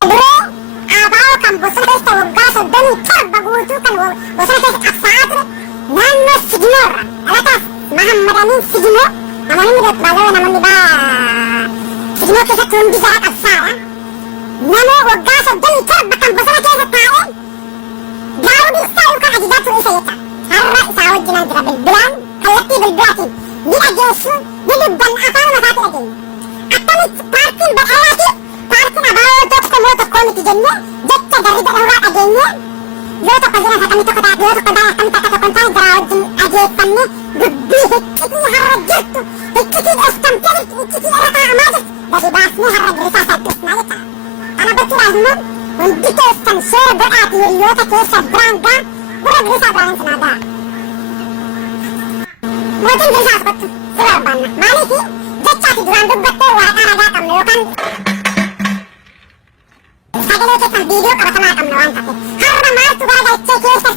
Dure abaawo kan bosona keessa waggaa 37 guutuu kan bosona keessa qabsaa'aa ture naannoo Sigimoorra dhalataas Mahammadaniin Sigimoo namoonni baay'ee namoonni Sigimoo keessatti hundi jara qabsaa'aa nama waggaa 37 kan bosona keessa taa'ee Daawudii isaa yookaan ajajaa ture isa jecha har'a isaa wajjinaan jira bilbilaan kallattii bilbilaatiin ni dhageessu ni dubbanna afaanuma isaatti dhageenya akkamitti paartiin badhaadhaa fi paartiin abaaboo tokko moo tokkoo miti jennee jecha garri gadhaurraa dhageenye yoo tokko jiran akkamii tokko taate yoo tokko taate akkamitti akka tokko hin taane jaraa wajjin dhageeffanne dubbii hiccitii har'a jirtu hiccitii dheestamtee jirtu hiccitii irra taa'amaa jirtu gadi baasnee har'a girisaa salphisnaa jecha kana gochuudhaaf immoo hundi keessan shee godhaati hiriyoota keessa biraan gaa gurra girisaa biraan sinaa gaa mootiin girisaas kottu si barbaanna maaliifi jechaati duraan dubbattee waaqaa ragaa qabna yookaan sagalee keessan viidiyoo qabatamaa qabna waan taate har'a maaltu garagalchee keessa